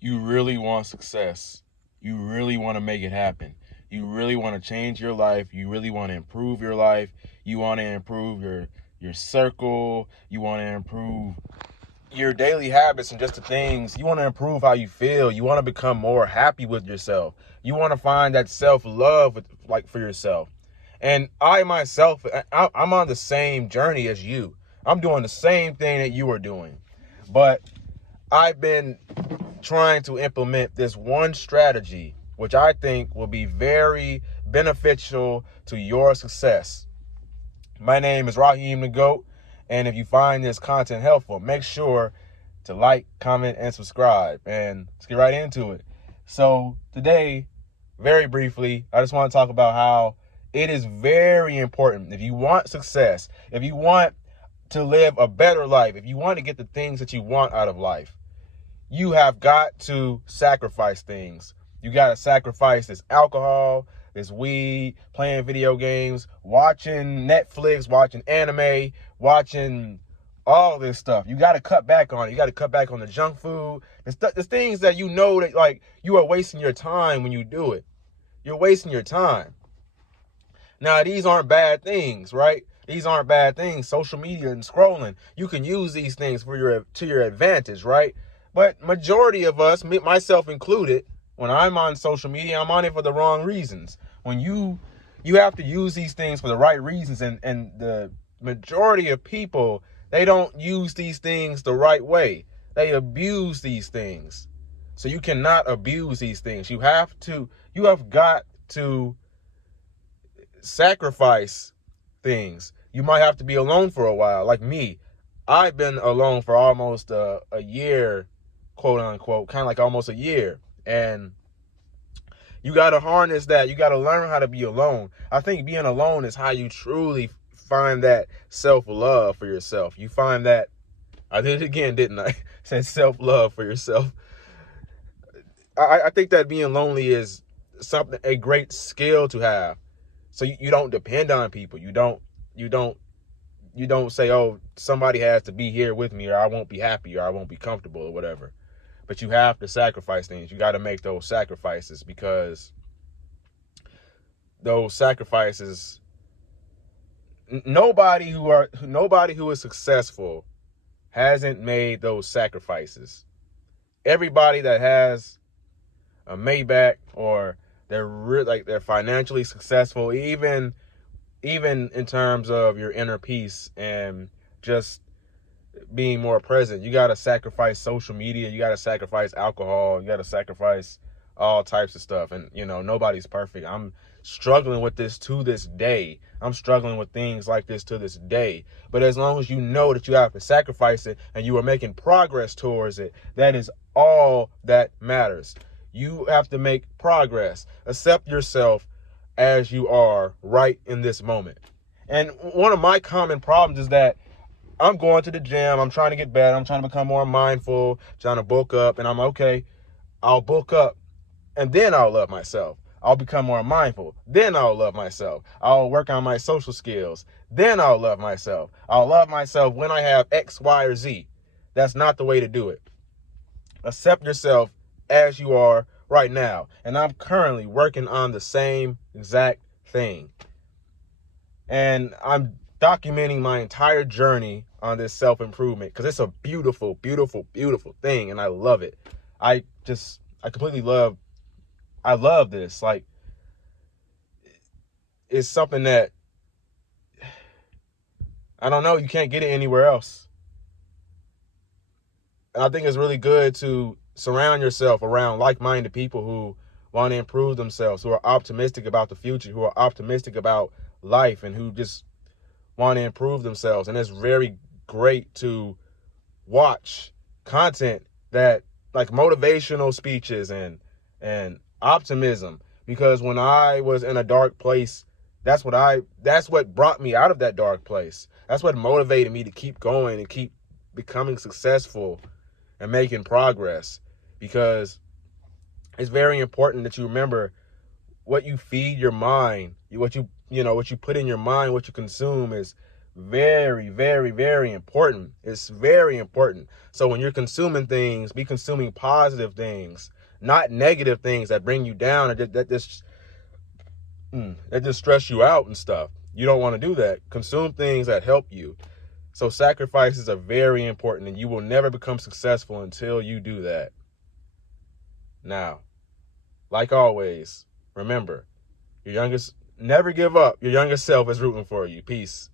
you really want success, you really want to make it happen, you really want to change your life, you really want to improve your life, you want to improve your circle, you want to improve your daily habits and just the things, you want to improve how you feel, you want to become more happy with yourself, you want to find that self-love like for yourself. And I myself, I'm on the same journey as you. I'm doing the same thing that you are doing, but I've been trying to implement this one strategy, which I think will be very beneficial to your success. My name is Raheem the GOAT, and if you find this content helpful, make sure to like, comment, and subscribe. And let's get right into it. So today, very briefly, I just want to talk about how it is very important. If you want success, if you want to live a better life, if you want to get the things that you want out of life, you have got to sacrifice things. You got to sacrifice this alcohol, this weed, playing video games, watching Netflix, watching anime, watching all this stuff. You got to cut back on it. You got to cut back on the junk food. The things that you know that like you are wasting your time when you do it. You're wasting your time. Now, these aren't bad things, right? These aren't bad things. Social media and scrolling, you can use these things to your advantage, right? But majority of us, myself included, when I'm on social media, I'm on it for the wrong reasons. When you have to use these things for the right reasons, and the majority of people, they don't use these things the right way. They abuse these things. So you cannot abuse these things. You have got to sacrifice things. You might have to be alone for a while. Like me, I've been alone for almost a year, quote unquote, kind of like almost a year. And you got to harness that. You got to learn how to be alone. I think being alone is how you truly find that self-love for yourself. You find that, I did it again, didn't I? Said self-love for yourself. I think that being lonely is a great skill to have. So you don't depend on people. You don't say, oh, somebody has to be here with me or I won't be happy or I won't be comfortable or whatever. But you have to sacrifice things. You got to make those sacrifices, because those sacrifices, nobody who is successful hasn't made those sacrifices. Everybody that has a Maybach, or they're financially successful, even in terms of your inner peace and just being more present, you got to sacrifice social media, you got to sacrifice alcohol, you got to sacrifice all types of stuff. And nobody's perfect. I'm struggling with this to this day. I'm struggling with things like this to this day. But as long as you know that you have to sacrifice it and you are making progress towards it, that is all that matters. You have to make progress. Accept yourself as you are right in this moment. And one of my common problems is that I'm going to the gym, I'm trying to get better, I'm trying to become more mindful, trying to bulk up, and I'm okay. I'll bulk up, and then I'll love myself. I'll become more mindful, then I'll love myself. I'll work on my social skills, then I'll love myself. I'll love myself when I have X, Y, or Z. That's not the way to do it. Accept yourself as you are right now. And I'm currently working on the same exact thing. And I'm documenting my entire journey on this self-improvement, because it's a beautiful, beautiful, beautiful thing, and I love it. I love this. Like, it's something that, I don't know, you can't get it anywhere else. And I think it's really good to surround yourself around like-minded people who want to improve themselves, who are optimistic about the future, who are optimistic about life, and who just want to improve themselves. And it's very great to watch content that, like, motivational speeches and optimism, because when I was in a dark place, that's what brought me out of that dark place. That's what motivated me to keep going and keep becoming successful and making progress, because it's very important that you remember what you feed your mind, what you put in your mind, what you consume is very, very, very important. It's very important. So when you're consuming things, be consuming positive things, not negative things that bring you down and that just stress you out and stuff. You don't want to do that. Consume things that help you. So sacrifices are very important, and you will never become successful until you do that. Now, like always, remember, never give up. Your youngest self is rooting for you. Peace.